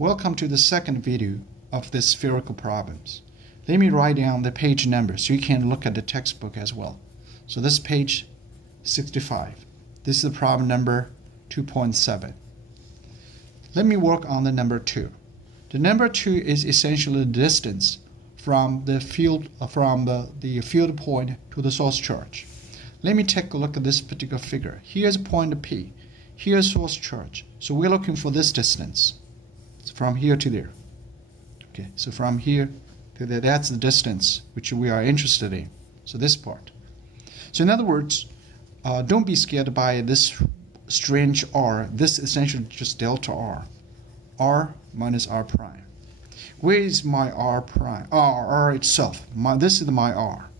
Welcome to the second video of the spherical problems. Let me write down the page number so you can look at the textbook as well. So this is page 65. This is the problem number 2.7. Let me work on the number 2. The number 2 is essentially the distance from the field field point to the source charge. Let me take a look at this particular figure. Here's point P. Here's source charge. So we're looking for this distance. It's from here to there. Okay, so from here to there, that's the distance which we are interested in. So this part. So in other words, don't be scared by this strange R. This is essentially just delta R. R minus R prime. Where is my R prime? R itself. This is my R.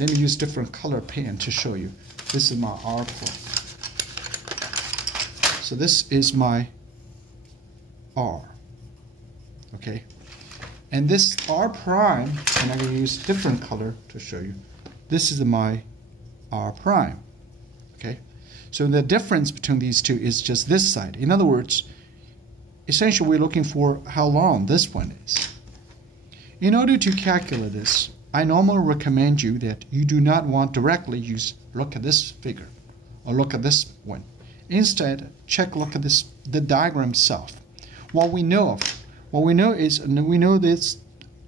Let me use different color pen to show you. This is my R prime. So this is my R. Okay. And this R prime, and I'm going to use different color to show you. This is my R prime. Okay. So the difference between these two is just this side. In other words, essentially we're looking for how long this one is. In order to calculate this, I normally recommend you that you do not want directly look at this figure or look at this one. Instead, look at the diagram itself. What we know is this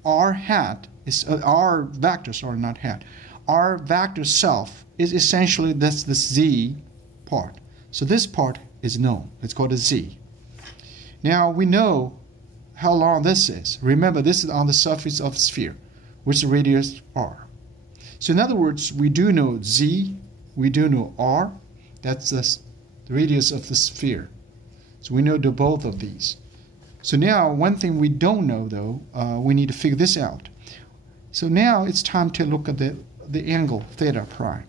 R hat is R vectors are not hat. R vector self is essentially that's the Z part. So this part is known. It's called a Z. Now we know how long this is. Remember, this is on the surface of the sphere, which the radius R. So in other words, we do know Z, we do know R. That's the radius of the sphere. So we know both of these. So now one thing we don't know though, we need to figure this out. So now it's time to look at the angle theta prime.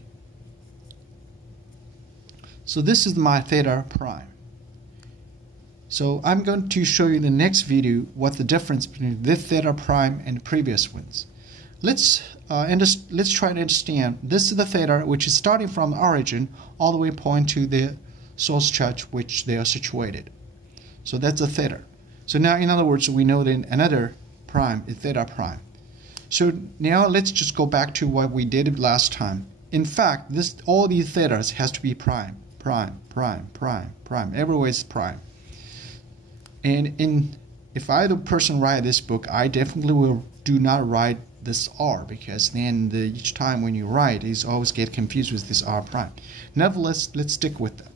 So this is my theta prime. So I'm going to show you in the next video what the difference between this theta prime and the previous ones. Let's try to understand. This is the theta which is starting from the origin all the way point to the source charge which they are situated. So that's the theta. So now in other words we know that another prime is theta prime. So now let's just go back to what we did last time. In fact, all these thetas has to be prime, prime, prime, prime, prime. Everywhere is prime. And if I, the person, write this book, I definitely do not write this R, because then each time when you write, you always get confused with this R prime. Nevertheless, let's stick with them.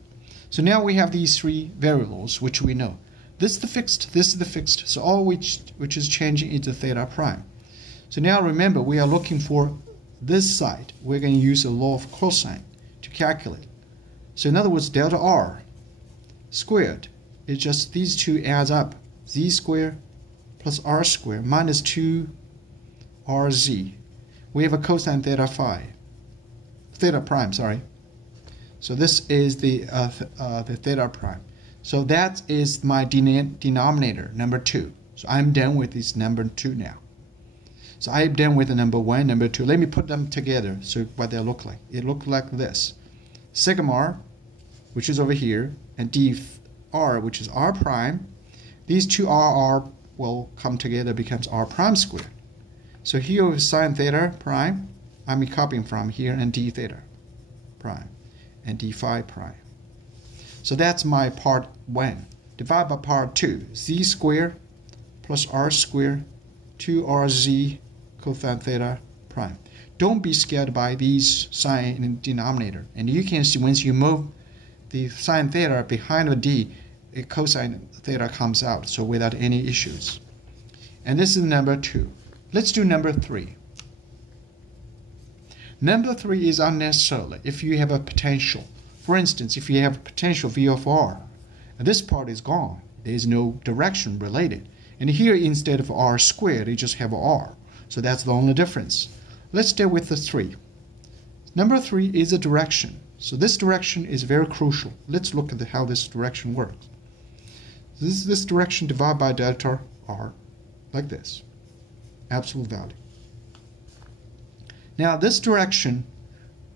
So now we have these three variables which we know. This is the fixed, this is the fixed. So all which is changing is the theta prime. So now remember, we are looking for this side. We're going to use a law of cosine to calculate. So in other words, delta R squared is just these two adds up. Z squared plus R squared minus 2RZ. We have a cosine theta prime, sorry. So this is the theta prime. So that is my denominator, number 2. So I'm done with this number 2 now. So I'm done with the number 1, number 2. Let me put them together so what they look like. It looks like this. Sigma R, which is over here, and dr, which is R prime. These two R will come together, becomes R prime squared. So here is sine theta prime. I'm copying from here, and d theta prime, and d phi prime. So that's my part 1. Divide by part 2. Z squared plus R squared 2RZ cosine theta prime. Don't be scared by these sign in the denominator. And you can see once you move the sine theta behind the d, a cosine theta comes out, so without any issues. And this is number 2. Let's do number 3. Number 3 is unnecessarily if you have a potential. For instance, if you have a potential V of R, this part is gone. There is no direction related. And here, instead of R squared, you just have R. So that's the only difference. Let's deal with the 3. Number 3 is a direction. So this direction is very crucial. Let's look at how this direction works. This direction divided by delta R, like this. Absolute value. Now this direction,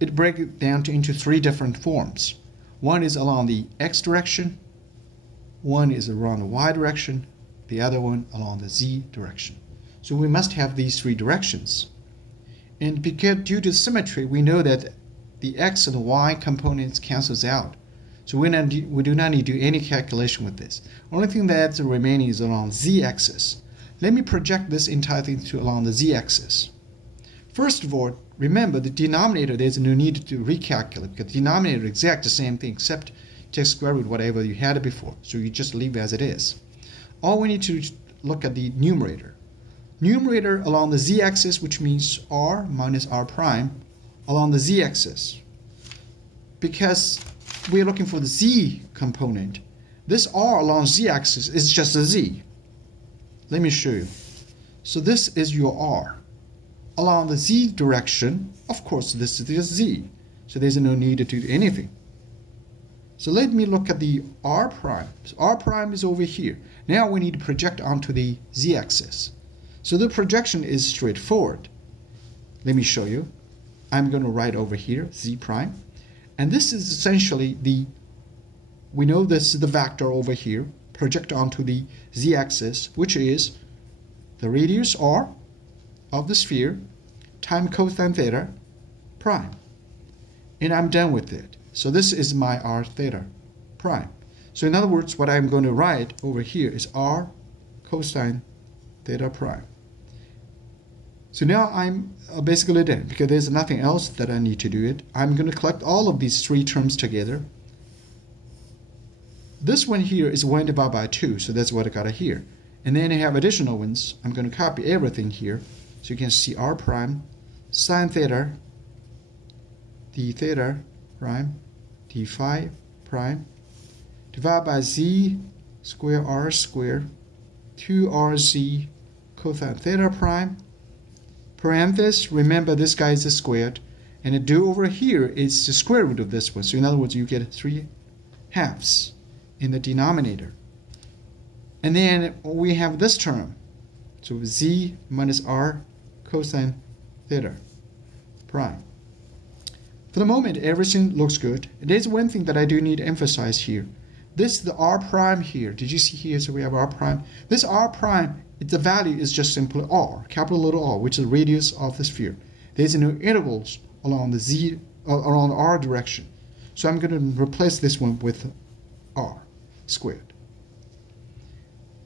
it breaks it down into 3 different forms. One is along the x direction, one is around the y direction, the other one along the z direction. So we must have these three directions. And because due to symmetry, we know that the x and the y components cancels out. So we do not need to do any calculation with this. Only thing that's remaining is along z-axis. Let me project this entire thing along the z-axis. First of all, remember the denominator, there's no need to recalculate because the denominator is exactly the same thing except take square root whatever you had before. So you just leave it as it is. All we need to look at the numerator. Numerator along the z-axis, which means r minus r prime, along the z-axis. Because we're looking for the z component, this r along z-axis is just a z. Let me show you. So this is your r. Along the z direction, of course, this is the z. So there's no need to do anything. So let me look at the r prime. So r prime is over here. Now we need to project onto the z-axis. So the projection is straightforward. Let me show you. I'm going to write over here z prime. And this is essentially we know this is the vector over here, project onto the z-axis, which is the radius r of the sphere times cosine theta prime. And I'm done with it. So this is my r theta prime. So in other words, what I'm going to write over here is r cosine theta prime. So now I'm basically done because there's nothing else that I need to do it. I'm going to collect all of these three terms together. This one here is 1 divided by 2, so that's what I got here. And then I have additional ones. I'm going to copy everything here. So you can see r prime, sine theta, d theta prime, d phi prime, divided by z square r square, 2rz cosine theta prime, parenthesis, remember this guy is squared, and the do over here is the square root of this one. So in other words, you get 3/2 in the denominator. And then we have this term. So z minus r cosine theta prime. For the moment, everything looks good. There's one thing that I do need to emphasize here. This is the r prime here. Did you see here? So we have r prime. This r prime, the value is just simply r, capital little r, which is the radius of the sphere. There's no intervals along the z, along the r direction. So I'm going to replace this one with r squared.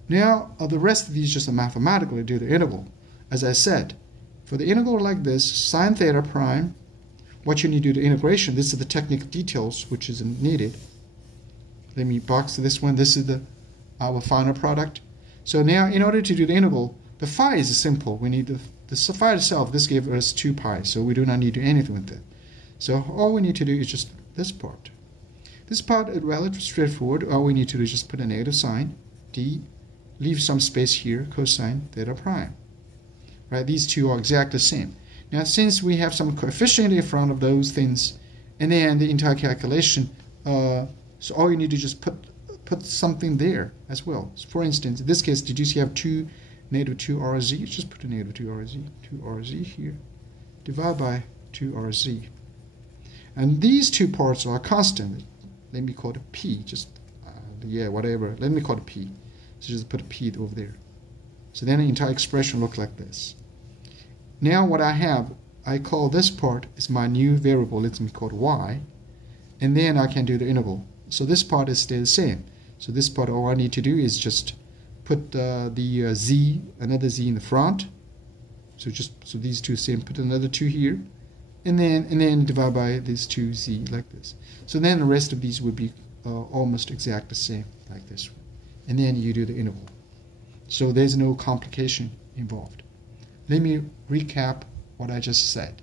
Now, the rest of these just mathematically do the interval. As I said, for the integral like this, sine theta prime, what you need to do the integration, this is the technical details which is needed. Let me box this one. This is our final product. So now, in order to do the integral, the phi is simple. We need the phi itself. This gives us 2 pi, so we do not need to do anything with it. So all we need to do is just this part. This part is relatively straightforward. All we need to do is just put a negative sign, d, leave some space here, cosine theta prime. Right? These two are exactly the same. Now, since we have some coefficient in front of those things, and then the entire calculation, so all you need to just put something there as well. So for instance, in this case, did you see you have negative 2rz? Just put a negative 2rz here, divide by 2rz. And these two parts are constant. Let me call it p, just, yeah, whatever. Let me call it p. So just put a p over there. So then the entire expression looks like this. Now what I have, I call this part is my new variable. Let me call it y. And then I can do the interval. So this part is still the same. So this part, all I need to do is just put the z, another z in the front. So these two same, put another 2 here. And then divide by these 2z like this. So then the rest of these would be almost exact the same like this one. And then you do the interval. So there's no complication involved. Let me recap what I just said.